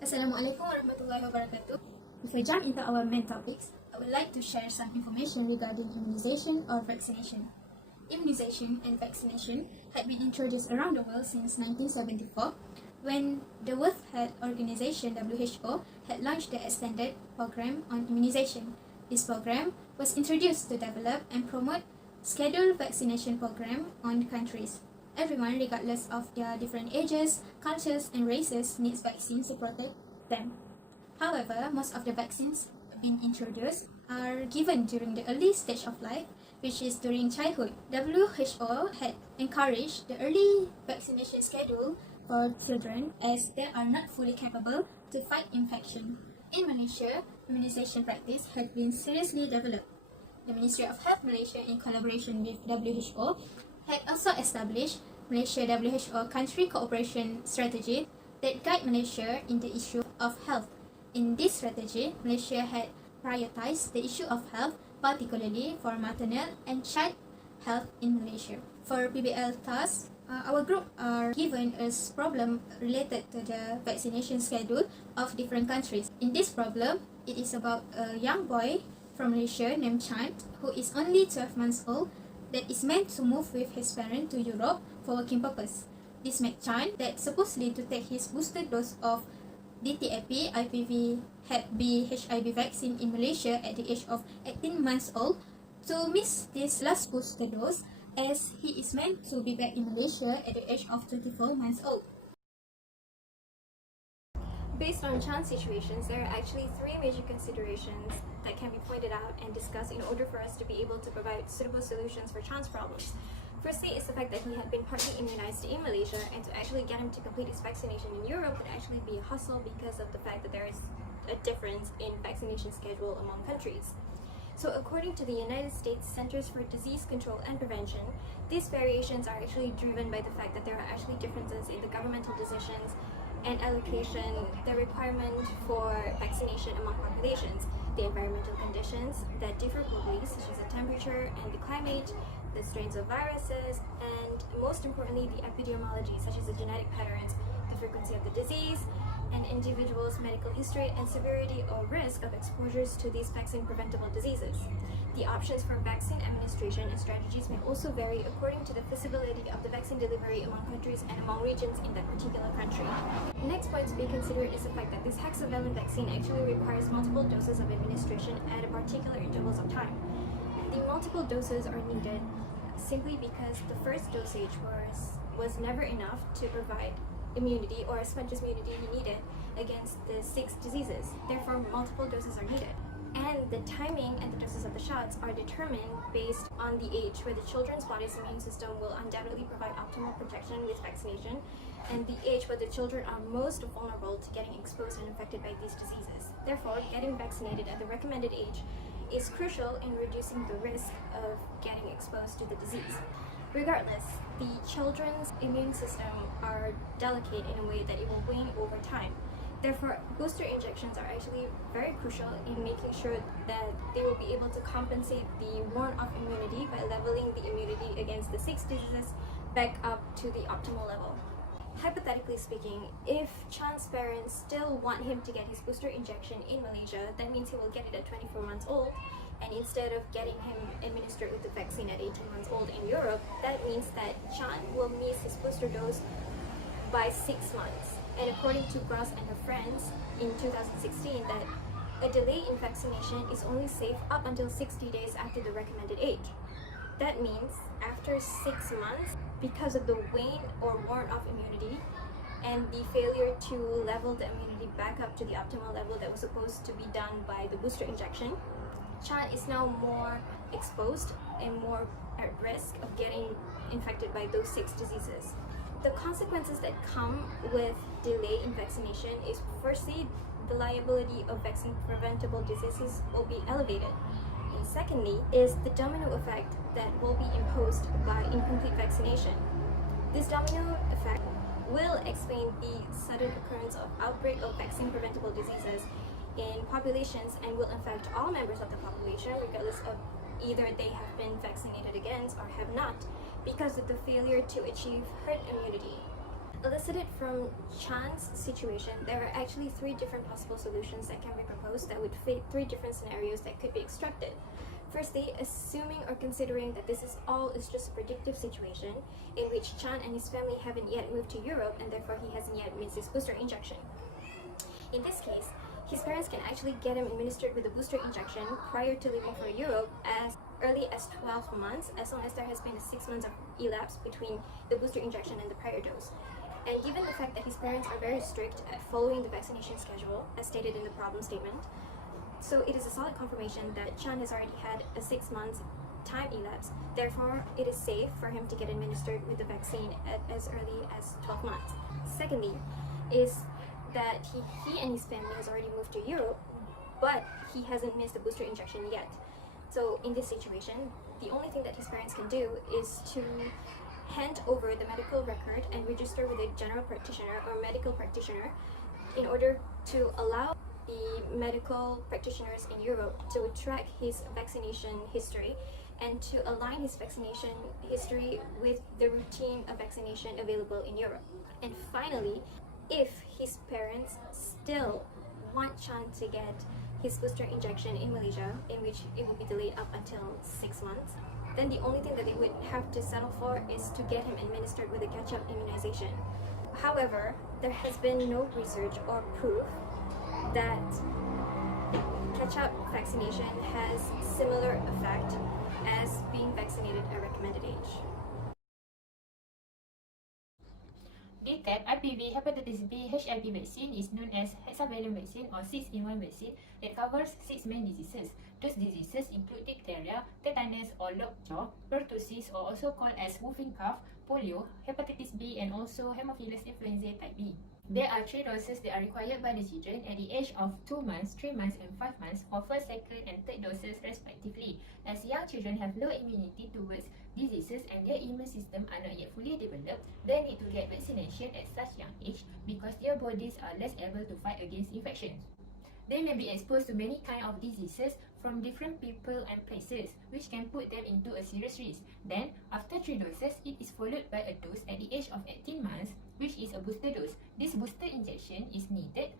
Assalamualaikum warahmatullahi wabarakatuh. Before we jump into our main topics, I would like to share some information regarding immunization or vaccination. Immunization and vaccination had been introduced around the world since 1974 when the World Health Organization (WHO) had launched the extended program on immunization. This program was introduced to develop and promote scheduled vaccination program on countries. Everyone, regardless of their different ages, cultures, and races, needs vaccines to protect them. However, most of the vaccines being introduced are given during the early stage of life, which is during childhood. WHO had encouraged the early vaccination schedule for children as they are not fully capable to fight infection. In Malaysia, immunization practice had been seriously developed. The Ministry of Health Malaysia, in collaboration with WHO, had also established Malaysia-WHO Country Cooperation Strategy that guide Malaysia in the issue of health. In this strategy, Malaysia had prioritized the issue of health, particularly for maternal and child health in Malaysia. For PBL tasks, our group are given a problem related to the vaccination schedule of different countries. In this problem, it is about a young boy from Malaysia named Chan, who is only 12 months old, that is meant to move with his parents to Europe for working purpose. This made Chan that supposedly to take his booster dose of DTap, IPV, HepB, HIV vaccine in Malaysia at the age of 18 months old to miss this last booster dose as he is meant to be back in Malaysia at the age of 24 months old. Based on Chan's situations, there are actually three major considerations that can be pointed out and discussed in order for us to be able to provide suitable solutions for Chan's problems. Firstly is the fact that he had been partly immunized in Malaysia, and to actually get him to complete his vaccination in Europe would actually be a hassle because of the fact that there is a difference in vaccination schedule among countries. So according to the United States Centers for Disease Control and Prevention, these variations are actually driven by the fact that there are actually differences in the governmental decisions and allocation, the requirement for vaccination among populations, the environmental conditions that differ globally, such as the temperature and the climate, the strains of viruses, and most importantly, the epidemiology, such as the genetic patterns, the frequency of the disease, and individuals' medical history and severity or risk of exposures to these vaccine-preventable diseases. The options for vaccine administration and strategies may also vary according to the feasibility of the vaccine delivery among countries and among regions in that particular country. The next point to be considered is the fact that this hexavalent vaccine actually requires multiple doses of administration at a particular intervals of time. The multiple doses are needed simply because the first dosage was never enough to provide immunity or as much as immunity you needed against the 6 diseases. Therefore, multiple doses are needed. And the timing and the doses of the shots are determined based on the age where the children's body's immune system will undoubtedly provide optimal protection with vaccination, and the age where the children are most vulnerable to getting exposed and infected by these diseases. Therefore, getting vaccinated at the recommended age is crucial in reducing the risk of getting exposed to the disease. Regardless, the children's immune system are delicate in a way that it will wane over time. Therefore, booster injections are actually very crucial in making sure that they will be able to compensate the worn-off immunity by leveling the immunity against the 6 diseases back up to the optimal level. Hypothetically speaking, if Chan's parents still want him to get his booster injection in Malaysia, that means he will get it at 24 months old, and instead of getting him administered with the vaccine at 18 months old in Europe, that means that Chan will miss his booster dose by 6 months. And according to Gross and her friends in 2016, that a delay in vaccination is only safe up until 60 days after the recommended age. That means after 6 months, because of the wane or worn-off immunity and the failure to level the immunity back up to the optimal level that was supposed to be done by the booster injection, Chan is now more exposed and more at risk of getting infected by those 6 diseases. The consequences that come with delay in vaccination is, firstly, the liability of vaccine-preventable diseases will be elevated. And secondly, is the domino effect that will be imposed by incomplete vaccination. This domino effect will explain the sudden occurrence of outbreak of vaccine-preventable diseases in populations and will affect all members of the population, regardless of either they have been vaccinated against or have not, because of the failure to achieve herd immunity. Elicited from Chan's situation, there are actually three different possible solutions that can be proposed that would fit three different scenarios that could be extracted. Firstly, assuming or considering that this is just a predictive situation in which Chan and his family haven't yet moved to Europe and therefore he hasn't yet missed his booster injection. In this case, his parents can actually get him administered with a booster injection prior to leaving for Europe as early as 12 months, as long as there has been a 6 months of elapse between the booster injection and the prior dose. And given the fact that his parents are very strict at following the vaccination schedule, as stated in the problem statement, so it is a solid confirmation that Chan has already had a 6 months time elapse. Therefore, it is safe for him to get administered with the vaccine at as early as 12 months. Secondly, is that he and his family has already moved to Europe, but he hasn't missed the booster injection yet. So in this situation, the only thing that his parents can do is to hand over the medical record and register with a general practitioner or medical practitioner in order to allow the medical practitioners in Europe to track his vaccination history and to align his vaccination history with the routine of vaccination available in Europe. And finally, if his parents still want Chan to get his booster injection in Malaysia, in which it will be delayed up until 6 months, then the only thing that they would have to settle for is to get him administered with a catch-up immunization. However, there has been no research or proof that catch-up vaccination has similar effect as being vaccinated at recommended age. DTap IPV hepatitis B HepB vaccine is known as hexavalent vaccine or 6-in-1 vaccine that covers 6 main diseases. Those diseases include diphtheria, tetanus or lockjaw, pertussis or also called as whooping cough, polio, hepatitis B and also Haemophilus influenzae type B. There are 3 doses that are required by the children at the age of 2 months, 3 months and 5 months for first, second and third doses respectively, as young children have low immunity towards diseases and their immune system are not yet fully developed. They need to get vaccination at such young age because their bodies are less able to fight against infections. They may be exposed to many kinds of diseases from different people and places, which can put them into a serious risk. Then, after 3 doses, it is followed by a dose at the age of 18 months, which is a booster dose. This booster injection is needed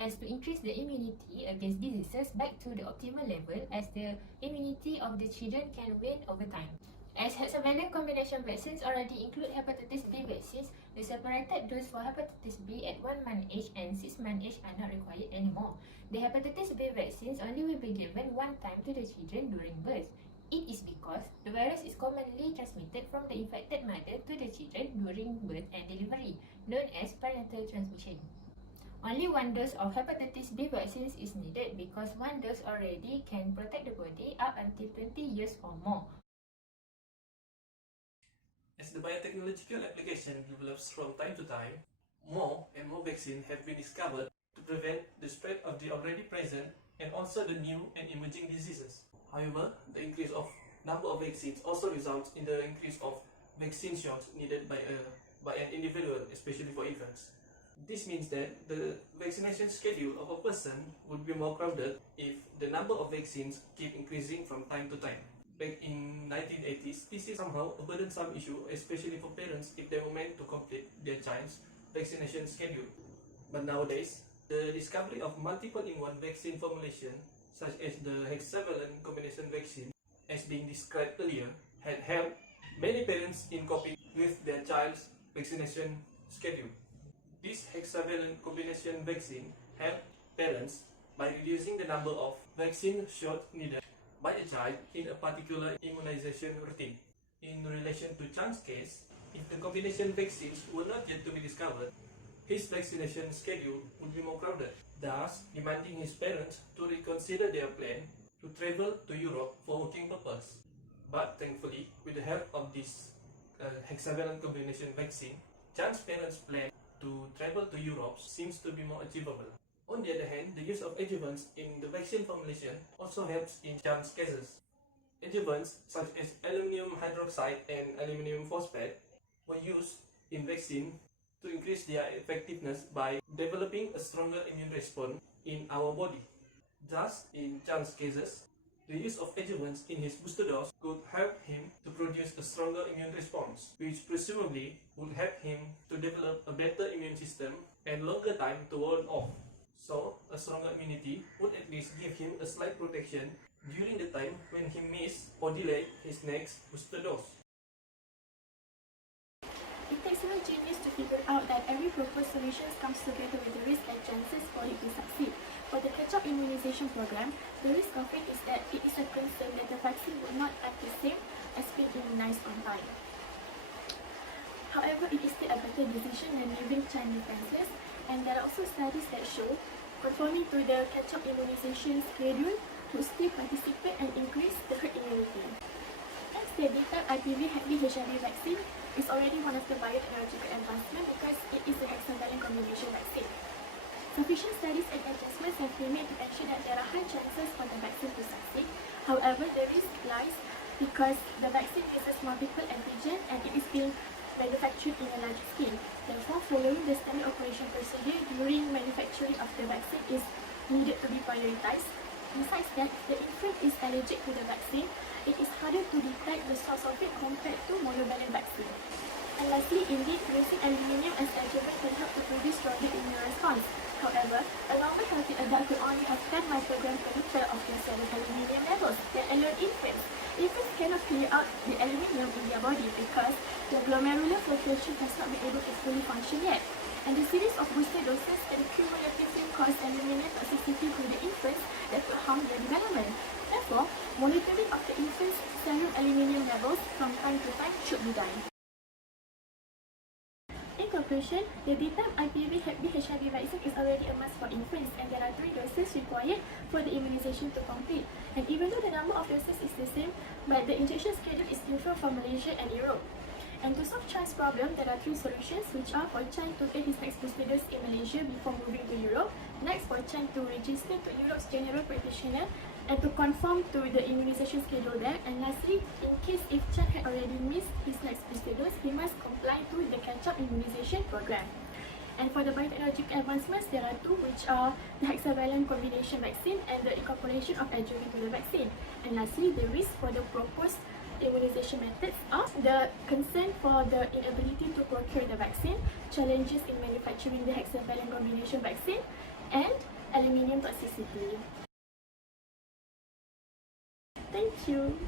as to increase the immunity against diseases back to the optimal level, as the immunity of the children can wane over time. As hexavalent combination vaccines already include hepatitis B vaccines, the separated dose for hepatitis B at 1 month age and 6 month age are not required anymore. The hepatitis B vaccines only will be given one time to the children during birth. It is because the virus is commonly transmitted from the infected mother to the children during birth and delivery, known as parental transmission. Only 1 dose of hepatitis B vaccines is needed because 1 dose already can protect the body up until 20 years or more. As the biotechnological application develops from time to time, more and more vaccines have been discovered to prevent the spread of the already present and also the new and emerging diseases. However, the increase of number of vaccines also results in the increase of vaccine shots needed by an individual, especially for infants. This means that the vaccination schedule of a person would be more crowded if the number of vaccines keep increasing from time to time. Back in 1980s, this is somehow a burdensome issue, especially for parents if they were meant to complete their child's vaccination schedule. But nowadays, the discovery of multiple-in-one vaccine formulation, such as the hexavalent combination vaccine, as being described earlier, had helped many parents in coping with their child's vaccination schedule. This hexavalent combination vaccine helped parents by reducing the number of vaccine shots needed by the child in a particular immunization routine. In relation to Chan's case, if the combination vaccines were not yet to be discovered, his vaccination schedule would be more crowded, thus demanding his parents to reconsider their plan to travel to Europe for working purpose. But thankfully, with the help of this hexavalent combination vaccine, Chan's parents' plan to travel to Europe seems to be more achievable. On the other hand, the use of adjuvants in the vaccine formulation also helps in Chan's cases. Adjuvants such as aluminum hydroxide and aluminum phosphate were used in vaccine to increase their effectiveness by developing a stronger immune response in our body. Thus, in Chan's cases, The use of adjuvants in his booster dose could help him to produce a stronger immune response, which presumably would help him to develop a better immune system and longer time to ward off. So, a stronger immunity would at least give him a slight protection during the time when he missed or delayed his next booster dose. It takes a genius to figure out that every proposed solution comes together with the risk and chances for it to succeed. For the catch-up immunization program, the risk of it is that it is a concern that the vaccine would not act the same as being immunized on time. However, it is still a better decision than leaving chain defenses, and there are also studies that show conforming to the catch-up immunization schedule to still participate and increase the herd immunity. Next, the DTap IPV HepB HIV vaccine is already one of the biotechnological advancements because it is a hexavalent combination vaccine. Sufficient studies and adjustments have been made to ensure that there are high chances for the vaccine to succeed. However, the risk lies because the vaccine uses multiple antigens and it is being manufactured in a large scale. Therefore, following the standard operation procedure during manufacturing of the vaccine is needed to be prioritized. Besides that, if the infant is allergic to the vaccine, it is harder to detect the source of it compared to monovalent vaccine. And lastly, indeed, using aluminium as adjuvant can help to produce stronger immune response. However, a normal healthy adult could only have 10 micrograms per liter of their serum aluminium levels than alert infants. Infants cannot clear out the aluminium in their body because the glomerular filtration has not been able to fully function yet. And the series of booster doses can cumulatively cause aluminium toxicity to the infants that could harm their development. Therefore, monitoring of the infant's serum aluminium levels from time to time should be done. In conclusion, the DTap IPV HepB HIV vaccine is already a must for infants, and there are 3 doses required for the immunization to complete. And even though the number of doses is the same, but the injection schedule is different from Malaysia and Europe. And to solve Chan's problem, there are 3 solutions, which are for Chan to get his next booster dose in Malaysia before moving to Europe, next for Chan to register to Europe's general practitioner and to conform to the immunization schedule there, and lastly, in case if Chan had already missed his next booster dose, he must comply to the catch-up immunization program. And for the biotechnological advancements, there are 2, which are the hexavalent combination vaccine and the incorporation of adjuvant to the vaccine. And lastly, the risk for the proposed immunization methods are the concern for the inability to procure the vaccine, challenges in manufacturing the hexavalent combination vaccine, and aluminium toxicity. Thank you.